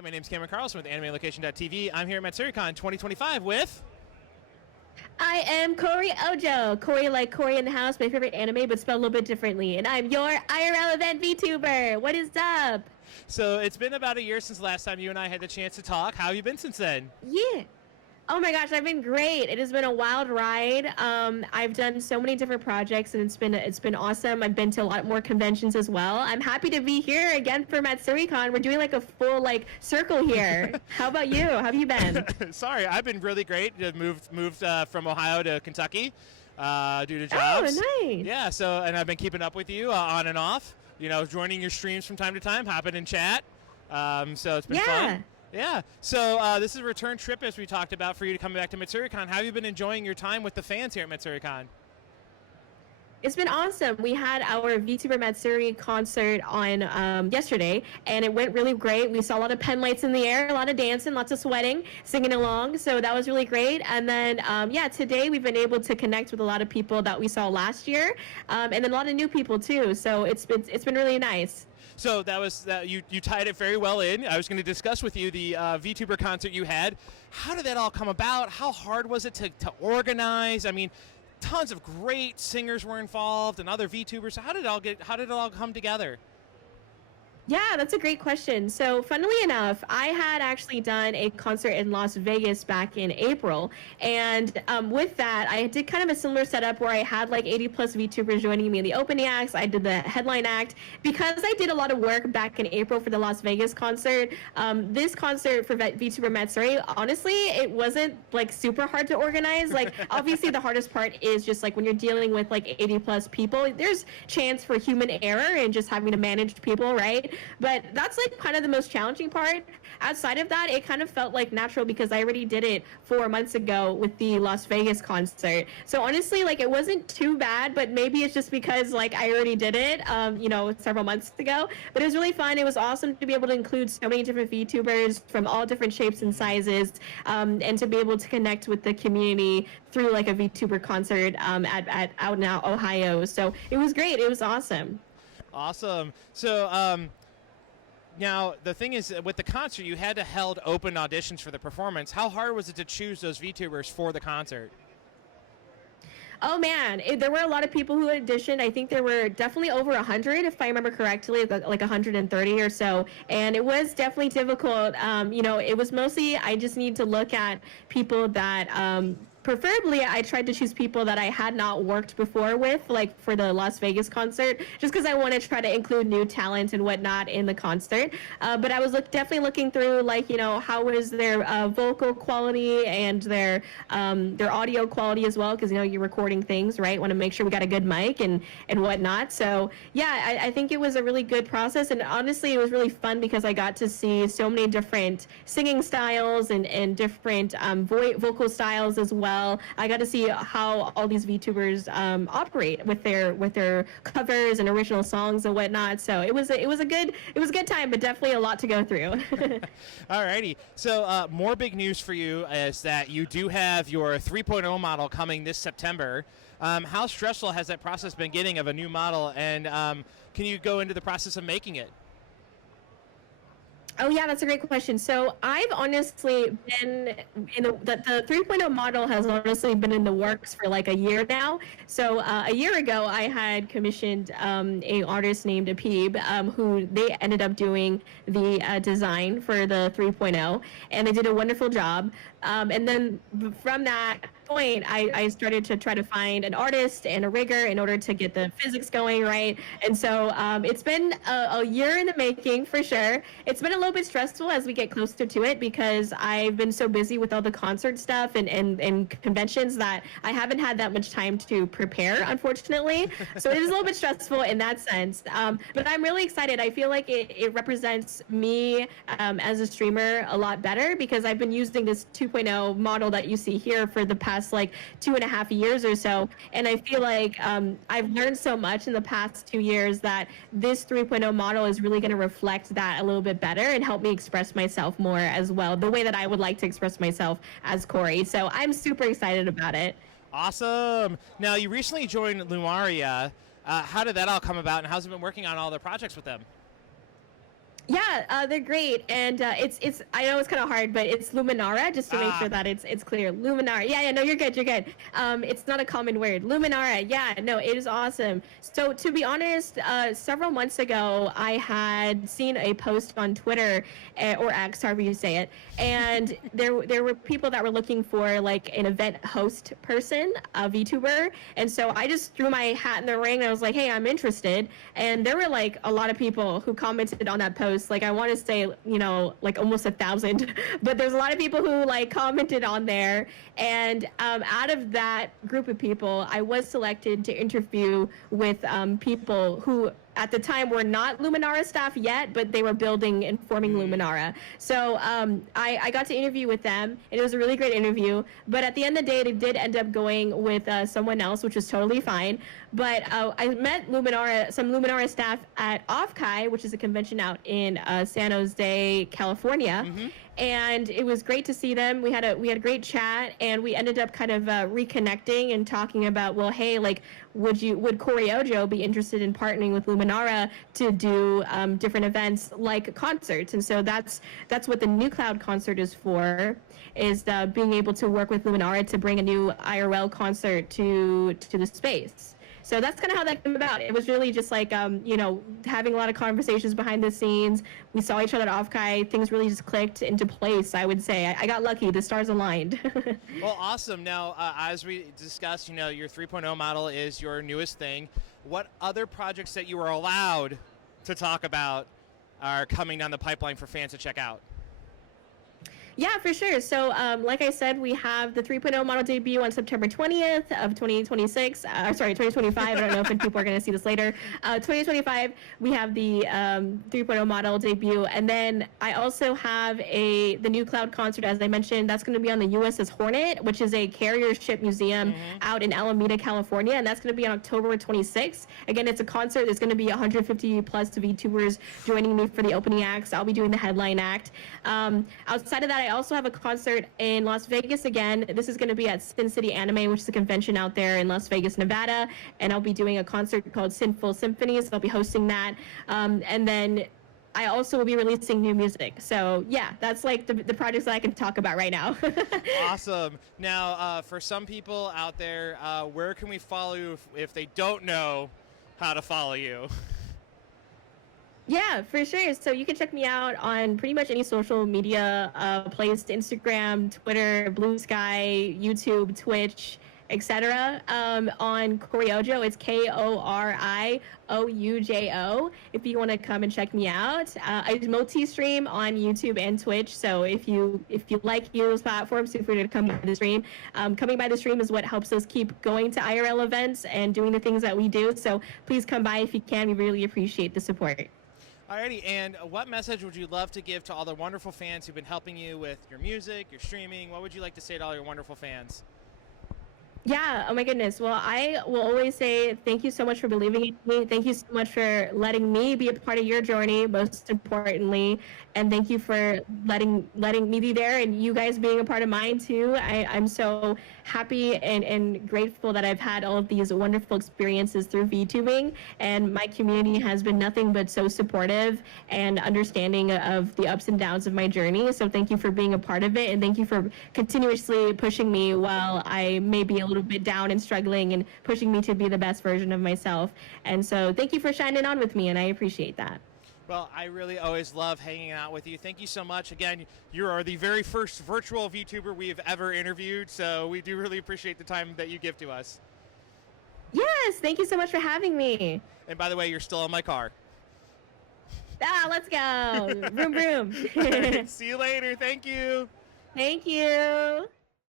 Hi, my name's Cameron Carlson with AnimeLocation.tv. I'm here at Matsuricon 2025 with... I am Kori Oujo. Kori like Kori in the House, my favorite anime, but spelled a little bit differently. And I'm your IRL event VTuber. What is up? So it's been about a year since last time you and I had the chance to talk. How have you been since then? Yeah. Oh my gosh, I've been great. It has been a wild ride. I've done so many different projects, and it's been awesome. I've been to a lot more conventions as well. I'm happy to be here again for Matsuricon. We're doing like a full circle here. How about you? How have you been? Sorry, I've been really great. Moved from Ohio to Kentucky due to jobs. Oh, nice. Yeah. And I've been keeping up with you on and off. You know, joining your streams from time to time, hopping in chat. So it's been fun. Yeah. So this is a return trip, as we talked about, for you to come back to Matsuricon. How have you been enjoying your time with the fans here at Matsuricon? It's been awesome. We had our VTuber Matsuri concert on yesterday, and it went really great. We saw a lot of pen lights in the air, a lot of dancing, lots of sweating, singing along. So that was really great. And then, today we've been able to connect with a lot of people that we saw last year, and then a lot of new people too. So it's been really nice. So that was you tied it very well in. I was going to discuss with you the VTuber concert you had. How did that all come about? How hard was it to organize? I mean, tons of great singers were involved and other VTubers. So how did it all come together? Yeah, that's a great question. So, funnily enough, I had actually done a concert in Las Vegas back in April. And with that, I did kind of a similar setup where I had like 80 plus VTubers joining me in the opening acts. I did the headline act. Because I did a lot of work back in April for the Las Vegas concert, this concert for VTuber Matsuri, honestly, it wasn't like super hard to organize. Like, obviously, the hardest part is just like when you're dealing with like 80 plus people, there's chance for human error and just having to manage people, right? But that's like kind of the most challenging part. Outside of that, it kind of felt like natural because I already did it 4 months ago with the Las Vegas concert. So honestly, like it wasn't too bad, but maybe it's just because like I already did it, several months ago. But it was really fun. It was awesome to be able to include so many different VTubers from all different shapes and sizes, and to be able to connect with the community through like a VTuber concert at out now Ohio. So it was great. It was awesome. Awesome. So now, the thing is, with the concert, you had to held open auditions for the performance. How hard was it to choose those VTubers for the concert? Oh man, there were a lot of people who auditioned. I think there were definitely over 100, if I remember correctly, like 130 or so. And it was definitely difficult. It was mostly, I just need to look at people that, preferably, I tried to choose people that I had not worked before with, like for the Las Vegas concert, just because I want to try to include new talent and whatnot in the concert. But I was definitely looking through, how was their vocal quality and their audio quality as well, because you're recording things, right? Want to make sure we got a good mic and whatnot. So yeah, I think it was a really good process, and honestly, it was really fun because I got to see so many different singing styles and different vocal styles as well. I got to see how all these VTubers operate with their covers and original songs and whatnot. So it was a good time, but definitely a lot to go through. Alrighty. So more big news for you is that you do have your 3.0 model coming this September. How stressful has that process been getting of a new model, and can you go into the process of making it? Oh yeah, that's a great question. So I've honestly been in the 3.0 model has honestly been in the works for like a year now. So a year ago, I had commissioned a artist named Apib, who they ended up doing the design for the 3.0, and they did a wonderful job. And then from that point, I started to try to find an artist and a rigger in order to get the physics going right. And so it's been a year in the making for sure. It's been a little bit stressful as we get closer to it because I've been so busy with all the concert stuff and conventions that I haven't had that much time to prepare, unfortunately. So it is a little bit stressful in that sense. But I'm really excited. I feel like it represents me as a streamer a lot better because I've been using this 2.0 model that you see here for the past like 2.5 years or so. And I feel like I've learned so much in the past 2 years that this 3.0 model is really going to reflect that a little bit better and help me express myself more as well, the way that I would like to express myself as Kori. So I'm super excited about it. Awesome. Now, you recently joined Lumaria. How did that all come about, and how's it been working on all the projects with them? Yeah, they're great, and it's. I know it's kind of hard, but it's Luminara, just to make sure that it's clear. Luminara. Yeah, yeah. No, you're good. You're good. It's not a common word. Luminara. Yeah, no, it is awesome. So to be honest, several months ago, I had seen a post on Twitter or X, however you say it, and there were people that were looking for like an event host person, a VTuber, and so I just threw my hat in the ring. And I was like, hey, I'm interested, and there were like a lot of people who commented on that post. Like I want to say, like almost 1,000, but there's a lot of people who like commented on there. And out of that group of people, I was selected to interview with people who at the time were not Luminara staff yet, but they were building and forming Luminara. So I got to interview with them, and it was a really great interview. But at the end of the day, they did end up going with someone else, which was totally fine. But I met some Luminara staff at OFCAI, which is a convention out in San Jose, California. And it was great to see them. We had a great chat, and we ended up kind of reconnecting and talking about, well, hey, like, would Kori Oujo be interested in partnering with Luminara to do different events like concerts? And so that's what the New Cloud concert is for, is being able to work with Luminara to bring a new IRL concert to the space. So that's kind of how that came about. It was really just like, having a lot of conversations behind the scenes. We saw each other at OFCAI. Things really just clicked into place, I would say. I got lucky. The stars aligned. Well, awesome. Now, as we discussed, your 3.0 model is your newest thing. What other projects that you are allowed to talk about are coming down the pipeline for fans to check out? Yeah, for sure. So, like I said, we have the 3.0 model debut on September 20th of 2026. 2025. I don't know if people are going to see this later. 2025, we have the 3.0 model debut. And then I also have the New Cloud concert, as I mentioned. That's going to be on the USS Hornet, which is a carrier ship museum out in Alameda, California. And that's going to be on October 26th. Again, it's a concert. There's going to be 150 plus VTubers joining me for the opening acts. I'll be doing the headline act. Outside of that, I also have a concert in Las Vegas again. This is going to be at Sin City Anime, which is a convention out there in Las Vegas, Nevada. And I'll be doing a concert called Sinful Symphonies. I'll be hosting that. And then I also will be releasing new music. So yeah, that's like the projects that I can talk about right now. Awesome. Now, for some people out there, where can we follow you if they don't know how to follow you? Yeah, for sure. So you can check me out on pretty much any social media place: Instagram, Twitter, Blue Sky, YouTube, Twitch, etc. On Kori Oujo, it's KORIOUJO. If you want to come and check me out, I multi-stream on YouTube and Twitch. So if you like those platforms, feel free to come by the stream. Coming by the stream is what helps us keep going to IRL events and doing the things that we do. So please come by if you can. We really appreciate the support. Alrighty, and what message would you love to give to all the wonderful fans who've been helping you with your music, your streaming? What would you like to say to all your wonderful fans? Yeah, oh my goodness. Well, I will always say thank you so much for believing in me. Thank you so much for letting me be a part of your journey, most importantly. And thank you for letting me be there and you guys being a part of mine too. I'm so happy and grateful that I've had all of these wonderful experiences through VTubing, and my community has been nothing but so supportive and understanding of the ups and downs of my journey. So thank you for being a part of it, and thank you for continuously pushing me while I may be a little bit down and struggling, and pushing me to be the best version of myself. And so thank you for shining on with me, and I appreciate that. Well, I really always love hanging out with you. Thank you so much. Again, you are the very first virtual VTuber we have ever interviewed, so we do really appreciate the time that you give to us. Yes, thank you so much for having me. And by the way, you're still in my car. Let's go. Vroom, vroom. Right, see you later. Thank you. Thank you.